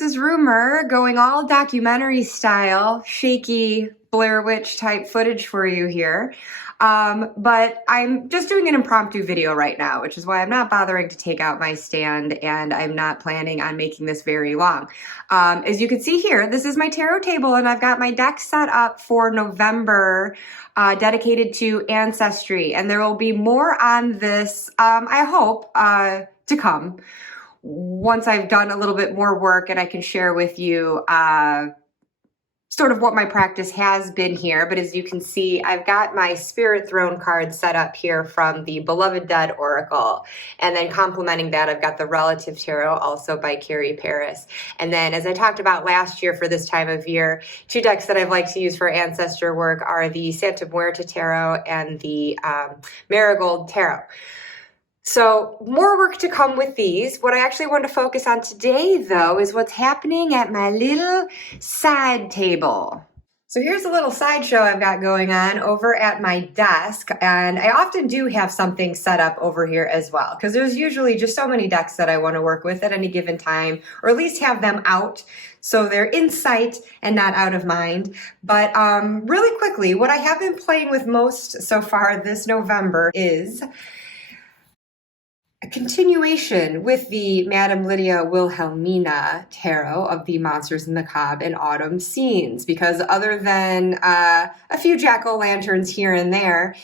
this is Rumor going all documentary style, shaky Blair Witch type footage for you here. But I'm just doing an impromptu video right now, which is why I'm not bothering to take out my stand, and I'm not planning on making this very long. As you can see here, this is my tarot table, and I've got my deck set up for November, dedicated to ancestry, and there will be more on this, I hope, to come once I've done a little bit more work and I can share with you sort of what my practice has been here. But as you can see, I've got my Spirit Throne card set up here from the Beloved Dead Oracle. And then complementing that, I've got the Relative Tarot, also by Carrie Paris. And then, as I talked about last year for this time of year, two decks that I've liked to use for ancestor work are the Santa Muerta Tarot and the Marigold Tarot. So more work to come with these. What I actually want to focus on today, though, is what's happening at my little side table. So here's a little sideshow I've got going on over at my desk, and I often do have something set up over here as well, because there's usually just so many decks that I want to work with at any given time, or at least have them out so they're in sight and not out of mind. But really quickly, what I have been playing with most so far this November is a continuation with the Madame Lydia Wilhelmina Tarot of the Monsters Macabre and Autumn Scenes, because other than a few jack-o'-lanterns here and there,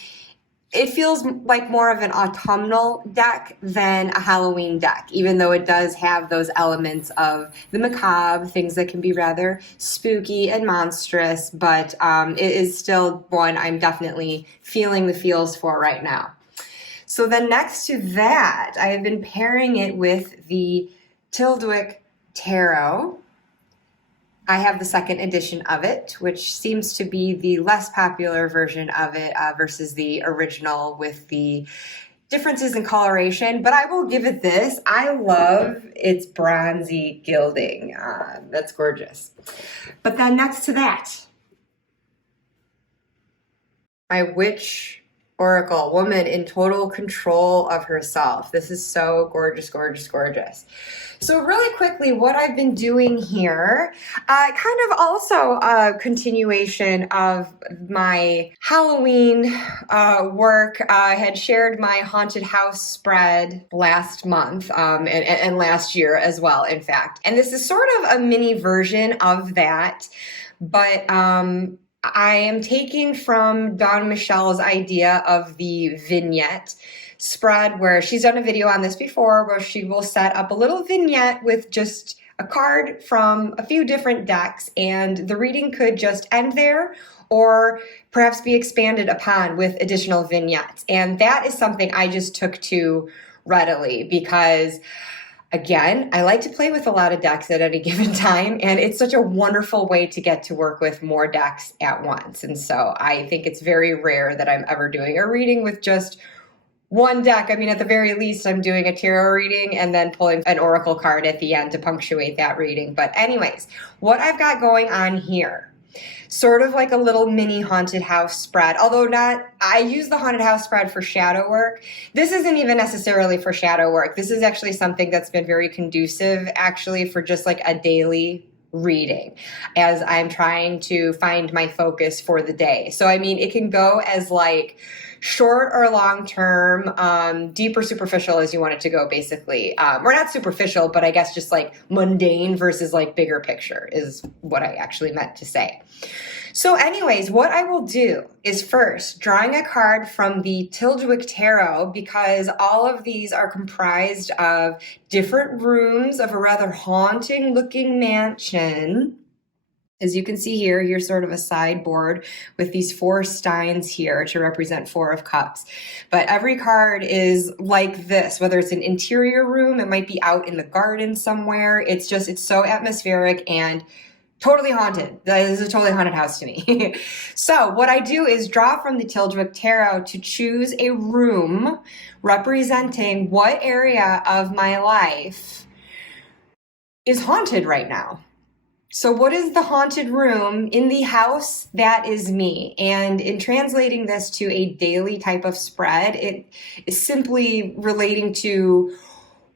it feels like more of an autumnal deck than a Halloween deck, even though it does have those elements of the macabre, things that can be rather spooky and monstrous, but it is still one I'm definitely feeling the feels for right now. So then next to that, I have been pairing it with the W.I.T.C.H Tarot. I have the second edition of it, which seems to be the less popular version of it versus the original with the differences in coloration, but I will give it this. I love its bronzy gilding. That's gorgeous. But then next to that, my Witch Oracle, woman in total control of herself. This is so gorgeous, gorgeous, gorgeous. So really quickly, what I've been doing here, kind of also a continuation of my Halloween work. I had shared my haunted house spread last month and last year as well, in fact. And this is sort of a mini version of that, but I am taking from Dawn Michelle's idea of the vignette spread, where she's done a video on this before, where she will set up a little vignette with just a card from a few different decks, and the reading could just end there or perhaps be expanded upon with additional vignettes. And that is something I just took to readily because, again, I like to play with a lot of decks at any given time, and it's such a wonderful way to get to work with more decks at once. And so I think it's very rare that I'm ever doing a reading with just one deck. I mean, at the very least, I'm doing a tarot reading and then pulling an oracle card at the end to punctuate that reading. But anyways, what I've got going on here, sort of like a little mini haunted house spread, although not, I use the haunted house spread for shadow work. This isn't even necessarily for shadow work. This is actually something that's been very conducive actually for just like a daily reading as I'm trying to find my focus for the day. So, I mean, it can go as like short or long term, deep or superficial as you want it to go, basically. Or not superficial, but I guess just like mundane versus like bigger picture is what I actually meant to say. So anyways, what I will do is first drawing a card from the W.I.T.C.H Tarot, because all of these are comprised of different rooms of a rather haunting looking mansion. As you can see here, here's sort of a sideboard with these 4 steins here to represent 4 of cups. But every card is like this, whether it's an interior room, it might be out in the garden somewhere. It's so atmospheric and totally haunted. That is a totally haunted house to me. So what I do is draw from the W.I.T.C.H Tarot to choose a room representing what area of my life is haunted right now. So what is the haunted room in the house? That is me. And in translating this to a daily type of spread, it is simply relating to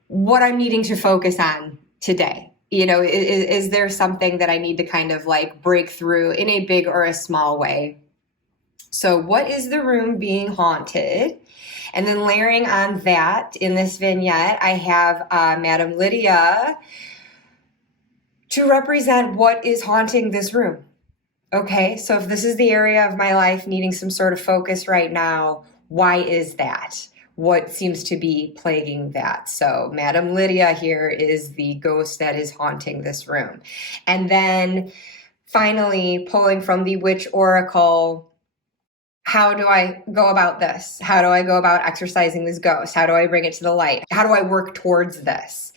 what I'm needing to focus on today. is there something that I need to kind of like break through in a big or a small way? So what is the room being haunted? And then layering on that in this vignette, I have Madame Lydia to represent what is haunting this room. Okay, so if this is the area of my life needing some sort of focus right now, why is that? What seems to be plaguing that? So Madame Lydia here is the ghost that is haunting this room. And then finally, pulling from the Witch Oracle, how do I go about this? How do I go about exercising this ghost? How do I bring it to the light? How do I work towards this?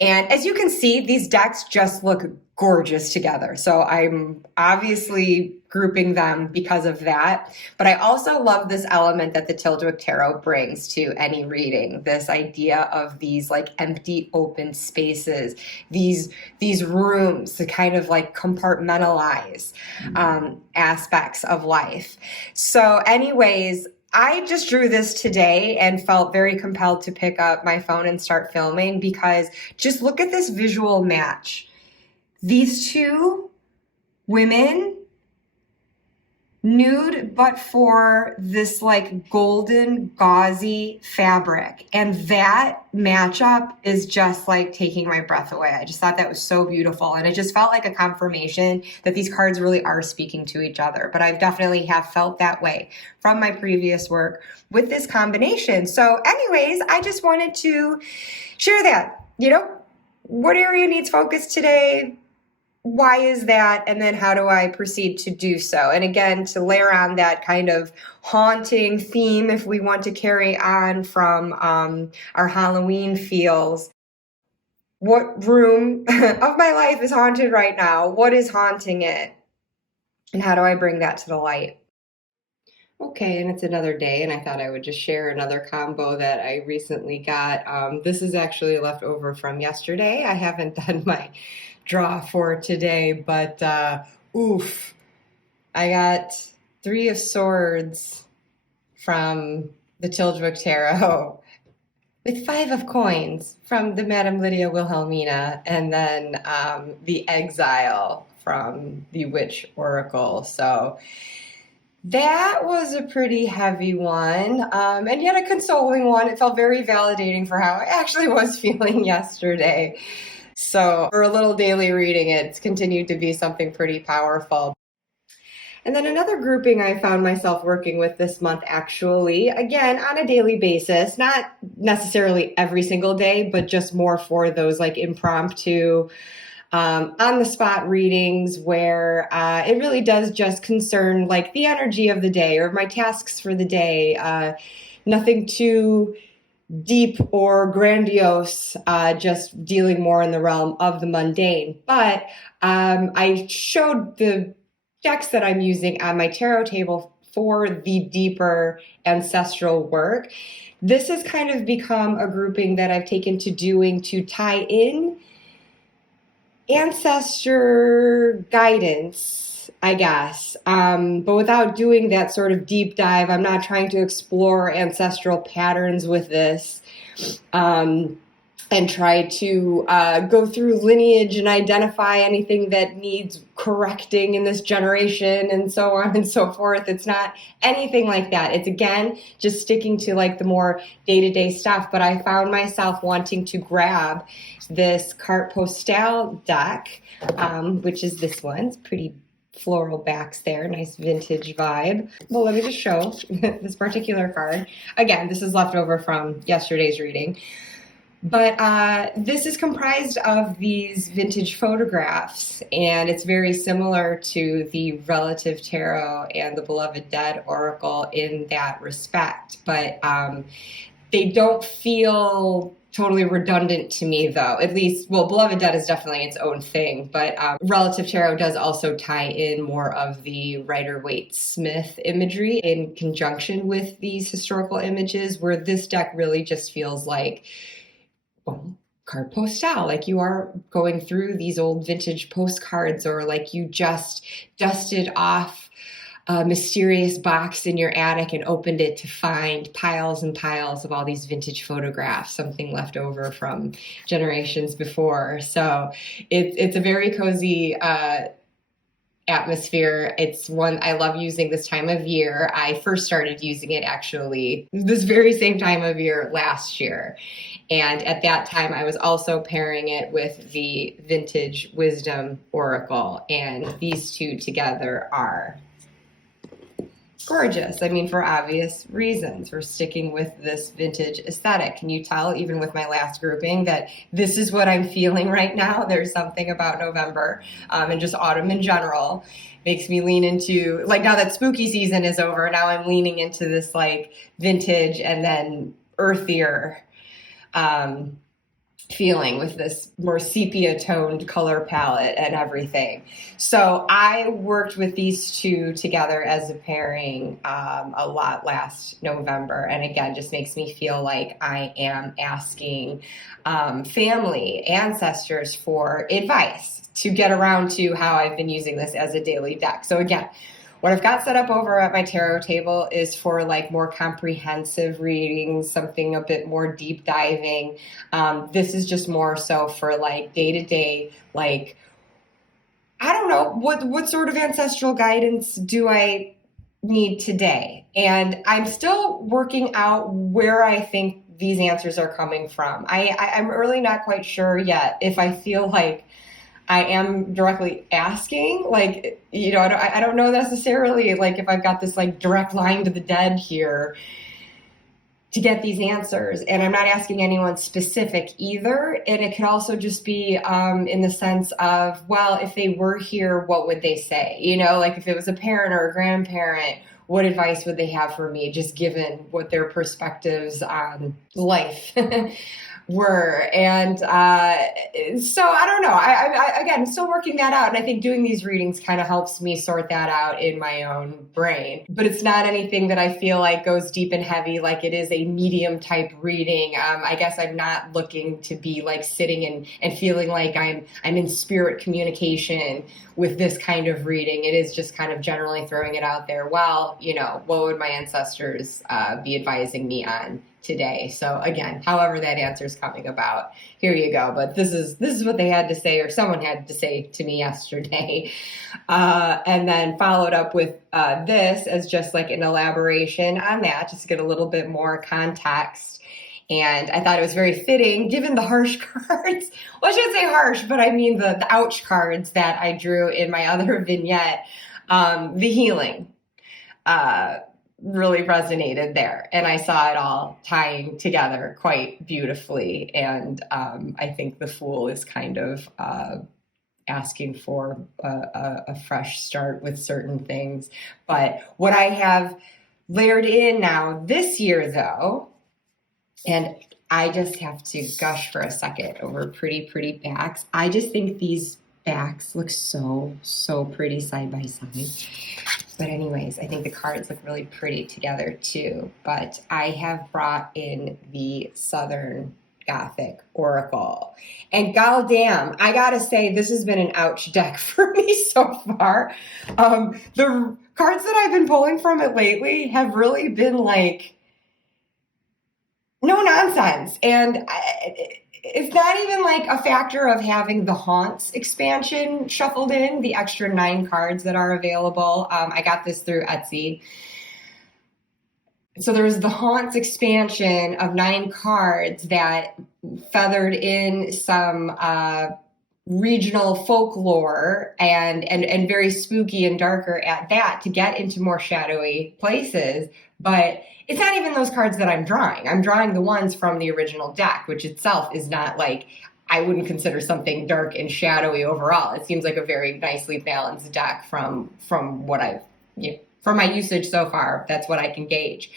And as you can see, these decks just look gorgeous together. So I'm obviously grouping them because of that. But I also love this element that the Tildwick Tarot brings to any reading, this idea of these like empty open spaces, these rooms to kind of like compartmentalize aspects of life. So anyways, I just drew this today and felt very compelled to pick up my phone and start filming because just look at this visual match. These two women, nude, but for this like golden gauzy fabric. And that matchup is just like taking my breath away. I just thought that was so beautiful. And it just felt like a confirmation that these cards really are speaking to each other. But I've definitely have felt that way from my previous work with this combination. So anyways, I just wanted to share that, what area needs focus today? Why is that? And then how do I proceed to do so? And again, to layer on that kind of haunting theme, if we want to carry on from our Halloween feels, what room of my life is haunted right now? What is haunting it? And how do I bring that to the light? Okay, and it's another day, and I thought I would just share another combo that I recently got. This is actually left over from yesterday. I haven't done my draw for today, but oof, I got 3 of Swords from the Tildwick Tarot with 5 of Coins from the Madame Lydia Wilhelmina, and then the Exile from the Witch Oracle. So that was a pretty heavy one, and yet a consoling one. It felt very validating for how I actually was feeling yesterday. So for a little daily reading, it's continued to be something pretty powerful. And then another grouping I found myself working with this month, actually, again, on a daily basis, not necessarily every single day, but just more for those like impromptu, on the spot readings where it really does just concern like the energy of the day or my tasks for the day. Nothing too deep or grandiose, just dealing more in the realm of the mundane. But I showed the decks that I'm using on my tarot table for the deeper ancestral work. This has kind of become a grouping that I've taken to doing to tie in ancestor guidance, I guess, but without doing that sort of deep dive. I'm not trying to explore ancestral patterns with this and try to go through lineage and identify anything that needs correcting in this generation and so on and so forth. It's not anything like that. It's, again, just sticking to like the more day-to-day stuff. But I found myself wanting to grab this carte postale deck, which is this one. It's pretty floral backs there, nice vintage vibe. Well, let me just show this particular card. Again, this is left over from yesterday's reading. But this is comprised of these vintage photographs, and it's very similar to the Relative Tarot and the Beloved Dead Oracle in that respect. But they don't feel totally redundant to me, though. At least, well, Beloved Dead is definitely its own thing, but Relative Tarot does also tie in more of the Rider-Waite-Smith imagery in conjunction with these historical images, where this deck really just feels like, well, carte postale, like you are going through these old vintage postcards, or like you just dusted off a mysterious box in your attic and opened it to find piles and piles of all these vintage photographs, something left over from generations before. So it's a very cozy atmosphere. It's one I love using this time of year. I first started using it actually this very same time of year last year. And at that time, I was also pairing it with the Vintage Wisdom Oracle. And these two together are gorgeous. I mean, for obvious reasons. We're sticking with this vintage aesthetic. Can you tell, even with my last grouping, that this is what I'm feeling right now? There's something about November and just autumn in general makes me lean into, like, now that spooky season is over, now I'm leaning into this like vintage and then earthier feeling with this more sepia toned color palette and everything. So I worked with these two together as a pairing a lot last November. And again, just makes me feel like I am asking family, ancestors for advice to get around to how I've been using this as a daily deck. So again, what I've got set up over at my tarot table is for like more comprehensive readings, something a bit more deep diving. This is just more so for like day-to-day, like, I don't know, what sort of ancestral guidance do I need today? And I'm still working out where I think these answers are coming from. I'm really not quite sure yet if I feel like I am directly asking, like, you know, I don't know necessarily like if I've got this like direct line to the dead here to get these answers. And I'm not asking anyone specific either. And it could also just be in the sense of, well, if they were here, what would they say? You know, like if it was a parent or a grandparent, what advice would they have for me, just given what their perspectives on life were. And so I don't know. I again, still working that out. And I think doing these readings kind of helps me sort that out in my own brain. But it's not anything that I feel like goes deep and heavy like it is a medium type reading. I guess I'm not looking to be like sitting and feeling like I'm in spirit communication with this kind of reading. It is just kind of generally throwing it out there. Well, you know, what would my ancestors be advising me on today? So again, however that answer is coming about, here you go. But this is what they had to say, or someone had to say to me yesterday. And then followed up with this as just like an elaboration on that, just to get a little bit more context. And I thought it was very fitting, given the harsh cards. Well, I shouldn't say harsh, but I mean the ouch cards that I drew in my other vignette. The healing really resonated there. And I saw it all tying together quite beautifully. And I think the Fool is kind of asking for a fresh start with certain things. But what I have layered in now this year, though, and I just have to gush for a second over pretty backs. I just think these backs look so pretty side by side. But anyways, I think the cards look really pretty together too. But I have brought in the Southern Gothic Oracle. And goddamn, I gotta say, this has been an ouch deck for me so far. The cards that I've been pulling from it lately have really been like, no nonsense. And it's not even like a factor of having the Haunts expansion shuffled in, the extra 9 cards that are available. I got this through Etsy. So there's the Haunts expansion of 9 cards that feathered in some regional folklore and very spooky and darker at that to get into more shadowy places. But it's not even those cards that I'm drawing. I'm drawing the ones from the original deck, which itself is not like, I wouldn't consider something dark and shadowy overall. It seems like a very nicely balanced deck from what I've, from my usage so far. That's what I can gauge.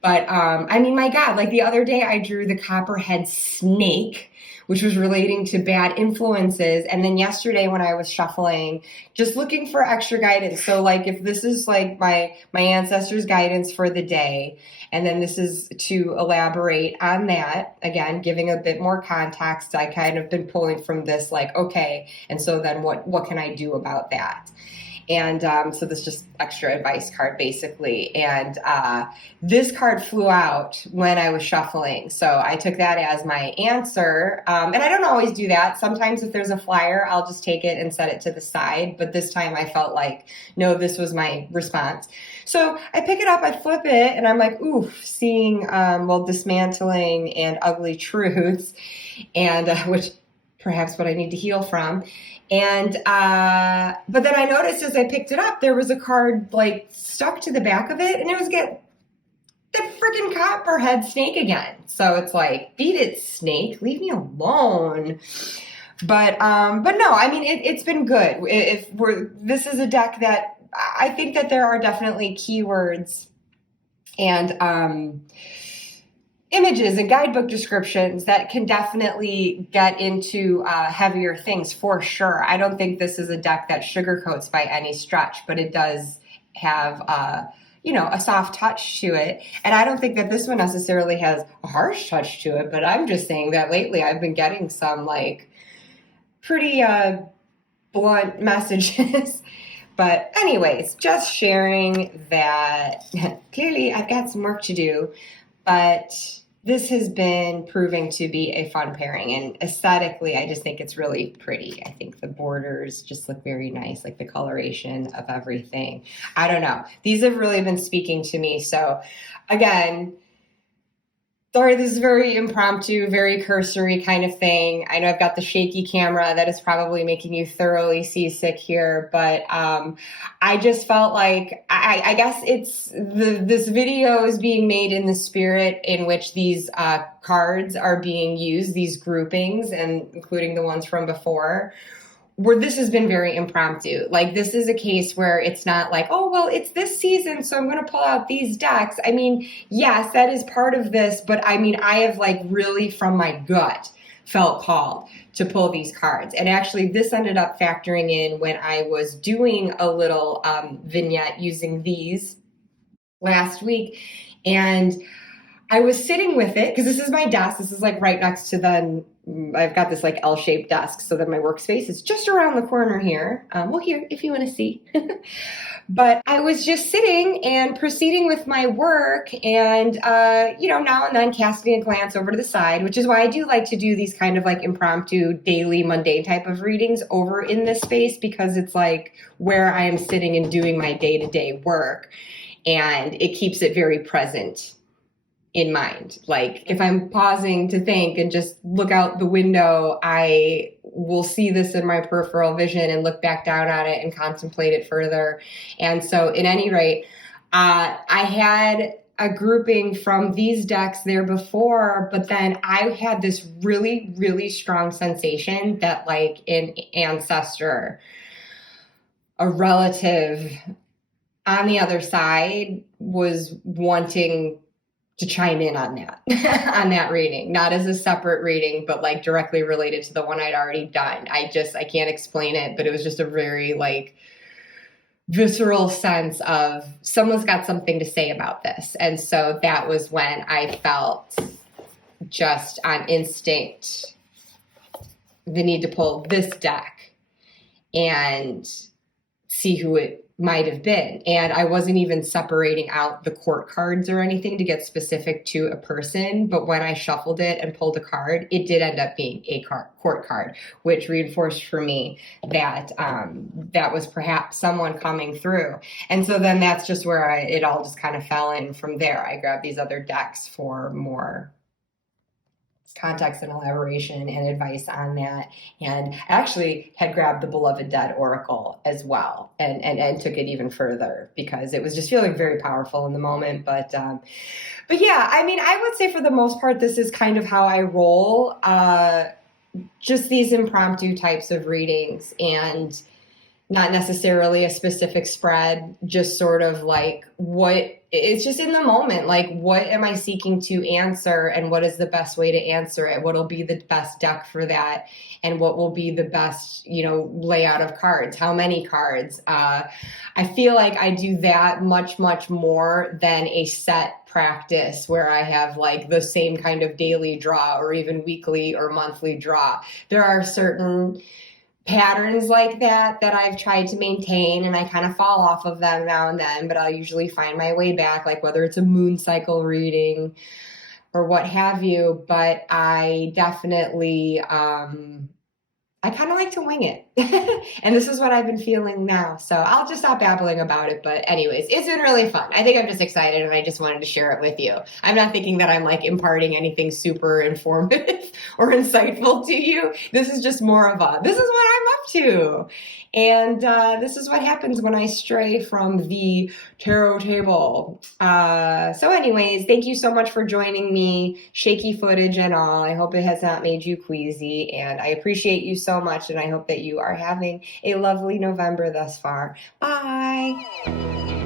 But I mean, my God, like the other day I drew the Copperhead Snake, which was relating to bad influences. And then yesterday when I was shuffling, just looking for extra guidance. So like if this is like my ancestors' guidance for the day, and then this is to elaborate on that, again, giving a bit more context, I kind of been pulling from this like, okay, and so then what can I do about that? And so this is just extra advice card, basically. And this card flew out when I was shuffling. So I took that as my answer. And I don't always do that. Sometimes if there's a flyer, I'll just take it and set it to the side. But this time I felt like, no, this was my response. So I pick it up, I flip it, and I'm like, oof, seeing, dismantling and ugly truths, and which perhaps what I need to heal from. And but then I noticed as I picked it up, there was a card like stuck to the back of it, and it was the freaking copperhead snake again. So it's like, beat it, snake, leave me alone. But no, I mean it's been good. This is a deck that I think that there are definitely keywords and images and guidebook descriptions that can definitely get into heavier things for sure. I don't think this is a deck that sugarcoats by any stretch, but it does have a soft touch to it. And I don't think that this one necessarily has a harsh touch to it, but I'm just saying that lately I've been getting some like pretty blunt messages. But anyways, just sharing that clearly I've got some work to do, but this has been proving to be a fun pairing, and aesthetically, I just think it's really pretty. I think the borders just look very nice, like the coloration of everything. I don't know. These have really been speaking to me. So again, sorry, this is very impromptu, very cursory kind of thing. I know I've got the shaky camera that is probably making you thoroughly seasick here, but I just felt like, I guess this video is being made in the spirit in which these cards are being used, these groupings, and including the ones from before, where this has been very impromptu. Like, this is a case where it's not like, oh, well, it's this season, so I'm going to pull out these decks. I mean, yes, that is part of this, but I mean, I have like really from my gut felt called to pull these cards. And actually, this ended up factoring in when I was doing a little vignette using these last week. And I was sitting with it because this is my desk. This is like right next to I've got this like L-shaped desk, so that my workspace is just around the corner here. Well, here, if you want to see. But I was just sitting and proceeding with my work and, now and then casting a glance over to the side, which is why I do like to do these kind of like impromptu, daily, mundane type of readings over in this space, because it's like where I am sitting and doing my day-to-day work, and it keeps it very present in mind. Like, if I'm pausing to think and just look out the window, I will see this in my peripheral vision and look back down at it and contemplate it further. And so at any rate, I had a grouping from these decks there before, but then I had this really, really strong sensation that, like, in Ancestor, a relative on the other side was wanting to chime in on that, on that reading, not as a separate reading, but like directly related to the one I'd already done. I can't explain it, but it was just a very like visceral sense of someone's got something to say about this. And so that was when I felt just on instinct the need to pull this deck and see who it might have been. And I wasn't even separating out the court cards or anything to get specific to a person. But when I shuffled it and pulled a card, it did end up being a court card, which reinforced for me that that was perhaps someone coming through. And so then that's just where it all just kind of fell in from there. I grabbed these other decks for more context and elaboration and advice on that, and actually had grabbed the Beloved Dead Oracle as well, and took it even further because it was just feeling very powerful in the moment. But yeah, I mean, I would say for the most part, this is kind of how I roll, just these impromptu types of readings, and not necessarily a specific spread, just sort of like it's just in the moment, like what am I seeking to answer and what is the best way to answer it? What will be the best deck for that? And what will be the best, layout of cards? How many cards? I feel like I do that much, much more than a set practice where I have like the same kind of daily draw or even weekly or monthly draw. There are certain patterns like that I've tried to maintain, and I kind of fall off of them now and then, but I'll usually find my way back, like whether it's a moon cycle reading or what have you. But I definitely, I kind of like to wing it. And this is what I've been feeling now. So I'll just stop babbling about it. But anyways, it's been really fun. I think I'm just excited and I just wanted to share it with you. I'm not thinking that I'm like imparting anything super informative or insightful to you. This is just more of a, this is what I'm up to. And this is what happens when I stray from the tarot table. So anyways, thank you so much for joining me, shaky footage and all. I hope it has not made you queasy, and I appreciate you so much, and I hope that you are having a lovely November thus far. Bye!